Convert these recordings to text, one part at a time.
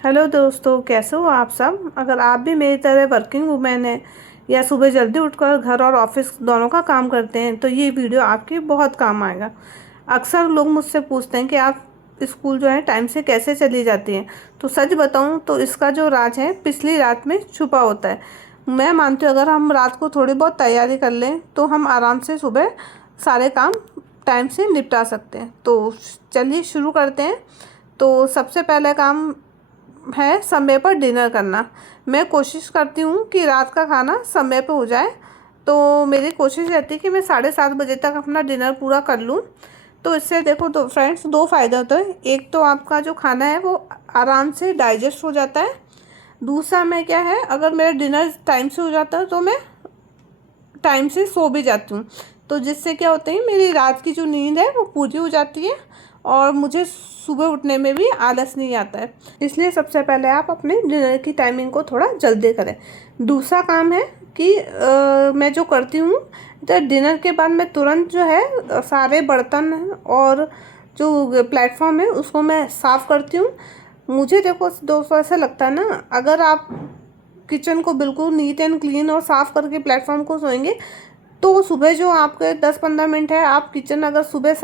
Hello दोस्तों, कैसे हो आप सब। अगर आप भी मेरी तरह वर्किंग वुमेन हैं या सुबह जल्दी उठकर घर और ऑफिस दोनों का काम करते हैं तो ये वीडियो आपके बहुत काम आएगा। अक्सर लोग मुझसे पूछते हैं कि आप स्कूल जो है टाइम से कैसे चली जाती हैं। तो सच बताऊं तो इसका जो राज है पिछली रात में छुपा होता है। मैं मानती हूँ अगर हम रात को थोड़ी बहुत तैयारी कर लें तो हम आराम से सुबह सारे काम टाइम से निपटा सकते हैं। तो चलिए शुरू करते हैं। तो सबसे पहले काम है समय पर डिनर करना। मैं कोशिश करती हूँ कि रात का खाना समय पे हो जाए। तो मेरी कोशिश रहती है कि मैं 7:30 बजे तक अपना डिनर पूरा कर लूँ। तो इससे देखो तो फ्रेंड्स, दो फ़ायदे होते हैं। एक तो आपका जो खाना है वो आराम से डाइजेस्ट हो जाता है। दूसरा मैं क्या है, अगर मेरा डिनर टाइम से हो जाता है तो मैं टाइम से सो भी जाती हूँ। तो जिससे क्या होता है, मेरी रात की जो नींद है वो पूरी हो जाती है और मुझे सुबह उठने में भी आलस नहीं आता है। इसलिए सबसे पहले आप अपने डिनर की टाइमिंग को थोड़ा जल्दी करें। दूसरा काम है कि मैं जो करती हूँ, तो डिनर के बाद मैं तुरंत जो है सारे बर्तन और जो प्लेटफॉर्म है उसको मैं साफ़ करती हूँ। मुझे देखो दोस्तों, ऐसा लगता है ना, अगर आप किचन को बिल्कुल नीट एंड क्लीन और साफ़ करके प्लेटफॉर्म को सोएंगे तो सुबह जो आपके 10-15 मिनट है, आप किचन अगर सुबह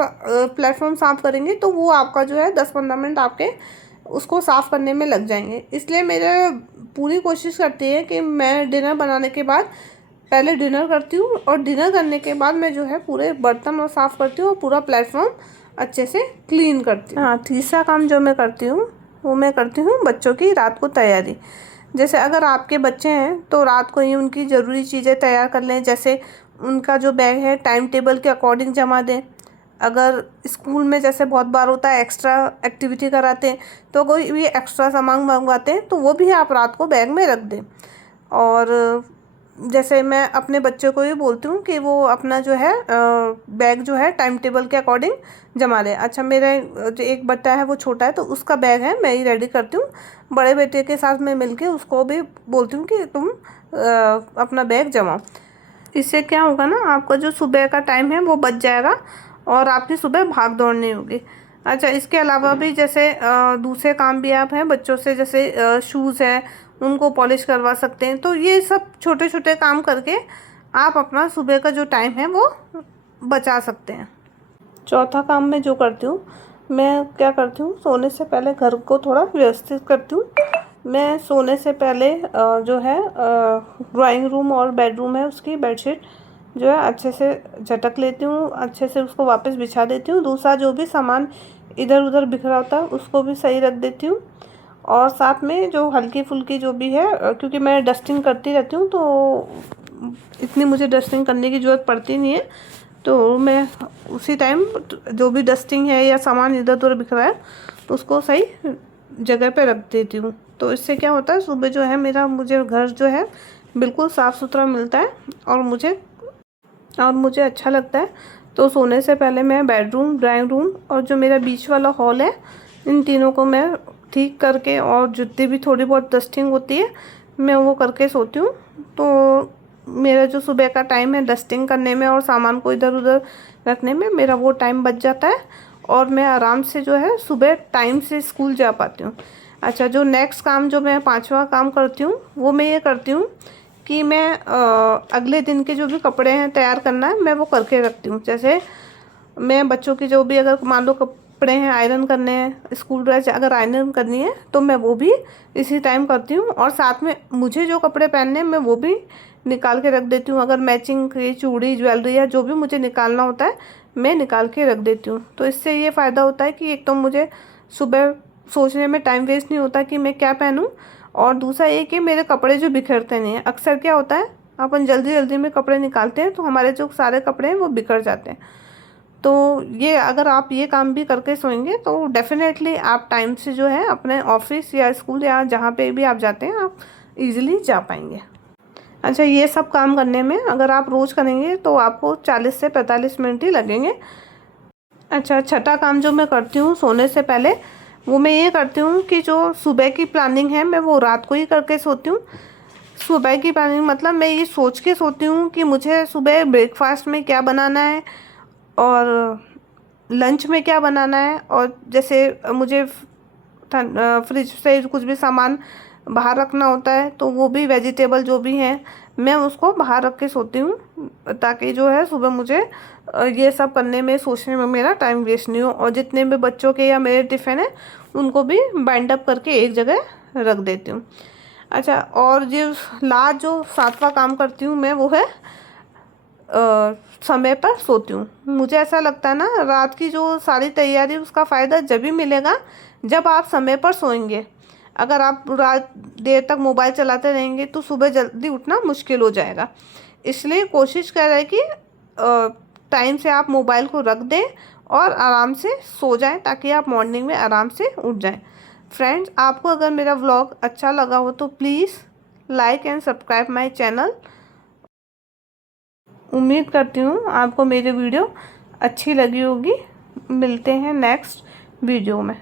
प्लेटफॉर्म साफ़ करेंगे तो वो आपका जो है 10-15 मिनट आपके उसको साफ़ करने में लग जाएंगे। इसलिए मेरे पूरी कोशिश करती है कि मैं डिनर बनाने के बाद पहले डिनर करती हूँ और डिनर करने के बाद मैं जो है पूरे बर्तन और साफ़ करती हूँ और पूरा प्लेटफॉर्म अच्छे से क्लीन करती हूँ। हाँ, तीसरा काम जो मैं करती हूँ वो मैं करती हूँ बच्चों की रात को तैयारी। जैसे अगर आपके बच्चे हैं तो रात को ही उनकी ज़रूरी चीज़ें तैयार कर लें। जैसे उनका जो बैग है टाइम टेबल के अकॉर्डिंग जमा दें। अगर स्कूल में जैसे बहुत बार होता है एक्स्ट्रा एक्टिविटी कराते हैं तो कोई भी एक्स्ट्रा सामान मंगवाते हैं तो वो भी आप रात को बैग में रख दें। और जैसे मैं अपने बच्चों को ये बोलती हूँ कि वो अपना जो है बैग जो है टाइम टेबल के अकॉर्डिंग जमा लें। अच्छा, मेरा जो एक बच्चा है वो छोटा है तो उसका बैग है मैं ही रेडी करती हूँ। बड़े बेटे के साथ मैं मिलके उसको भी बोलती हूँ कि तुम अपना बैग जमाओ। इससे क्या होगा ना, आपका जो सुबह का टाइम है वो बच जाएगा और आपकी सुबह भाग दौड़ नहीं होगी। अच्छा, इसके अलावा भी जैसे दूसरे काम भी आप हैं बच्चों से, जैसे शूज़ हैं उनको पॉलिश करवा सकते हैं। तो ये सब छोटे छोटे काम करके आप अपना सुबह का जो टाइम है वो बचा सकते हैं। चौथा काम मैं जो करती हूँ, मैं क्या करती हूँ, सोने से पहले घर को थोड़ा व्यवस्थित करती हूँ। मैं सोने से पहले जो है ड्राइंग रूम और बेडरूम है उसकी बेडशीट जो है अच्छे से झटक लेती हूँ, अच्छे से उसको वापस बिछा देती हूँ। दूसरा जो भी सामान इधर उधर बिखरा होता है उसको भी सही रख देती हूँ। और साथ में जो हल्की फुल्की जो भी है, क्योंकि मैं डस्टिंग करती रहती हूँ तो इतनी मुझे डस्टिंग करने की ज़रूरत पड़ती नहीं है। तो मैं उसी टाइम जो भी डस्टिंग है या सामान इधर उधर बिखरा है उसको सही जगह पे रख देती हूँ। तो इससे क्या होता है, सुबह जो है मेरा मुझे घर जो है बिल्कुल साफ़ सुथरा मिलता है और मुझे अच्छा लगता है। तो सोने से पहले मैं बेडरूम, ड्राइंग रूम और जो मेरा बीच वाला हॉल है, इन तीनों को मैं ठीक करके और जितनी भी थोड़ी बहुत डस्टिंग होती है मैं वो करके सोती हूँ। तो मेरा जो सुबह का टाइम है डस्टिंग करने में और सामान को इधर उधर रखने में, मेरा वो टाइम बच जाता है और मैं आराम से जो है सुबह टाइम से स्कूल जा पाती हूँ। अच्छा, जो नेक्स्ट काम जो मैं पांचवा काम करती हूँ वो मैं ये करती हूँ कि मैं अगले दिन के जो भी कपड़े हैं तैयार करना है मैं वो करके रखती हूँ। जैसे मैं बच्चों की जो भी अगर मान लो कपड़े हैं आयरन करने हैं, स्कूल ड्रेस अगर आयरन करनी है तो मैं वो भी इसी टाइम करती हूँ। और साथ में मुझे जो कपड़े पहनने हैं मैं वो भी निकाल के रख देती हूँ। अगर मैचिंग की चूड़ी ज्वेलरी या जो भी मुझे निकालना होता है मैं निकाल के रख देती हूँ। तो इससे ये फ़ायदा होता है कि एक तो मुझे सुबह सोचने में टाइम वेस्ट नहीं होता कि मैं क्या पहनूँ, और दूसरा ये कि मेरे कपड़े जो बिखरते नहीं हैं। अक्सर क्या होता है, अपन जल्दी जल्दी में कपड़े निकालते हैं तो हमारे जो सारे कपड़े हैं वो बिखर जाते हैं। तो ये अगर आप ये काम भी करके सोएंगे तो डेफिनेटली आप टाइम से जो है अपने ऑफिस या स्कूल या जहाँ पे भी आप जाते हैं आप इजीली जा पाएंगे। अच्छा, ये सब काम करने में अगर आप रोज़ करेंगे तो आपको 40 से 45 मिनट ही लगेंगे। अच्छा, छठा काम जो मैं करती हूँ सोने से पहले, वो मैं ये करती हूँ कि जो सुबह की प्लानिंग है मैं वो रात को ही करके सोती हूँ। सुबह की प्लानिंग मतलब मैं ये सोच के सोती हूँ कि मुझे सुबह ब्रेकफास्ट में क्या बनाना है और लंच में क्या बनाना है। और जैसे मुझे फ्रिज से कुछ भी सामान बाहर रखना होता है तो वो भी वेजिटेबल जो भी हैं मैं उसको बाहर रख के सोती हूँ, ताकि जो है सुबह मुझे ये सब करने में सोचने में मेरा टाइम वेस्ट नहीं हो। और जितने भी बच्चों के या मेरे टिफ़िन है उनको भी बाइंड अप करके एक जगह रख देती हूँ। अच्छा, और जो लास्ट जो 7वां काम करती हूँ मैं वो है समय पर सोती हूँ। मुझे ऐसा लगता है ना, रात की जो सारी तैयारी उसका फ़ायदा जब भी मिलेगा जब आप समय पर सोएंगे। अगर आप रात देर तक मोबाइल चलाते रहेंगे तो सुबह जल्दी उठना मुश्किल हो जाएगा। इसलिए कोशिश कर रहे हैं कि टाइम से आप मोबाइल को रख दें और आराम से सो जाएं, ताकि आप मॉर्निंग में आराम से उठ जाएं। फ्रेंड्स, आपको अगर मेरा व्लॉग अच्छा लगा हो तो please like and subscribe my channel. उम्मीद करती हूँ आपको मेरी वीडियो अच्छी लगी होगी। मिलते हैं नेक्स्ट वीडियो में।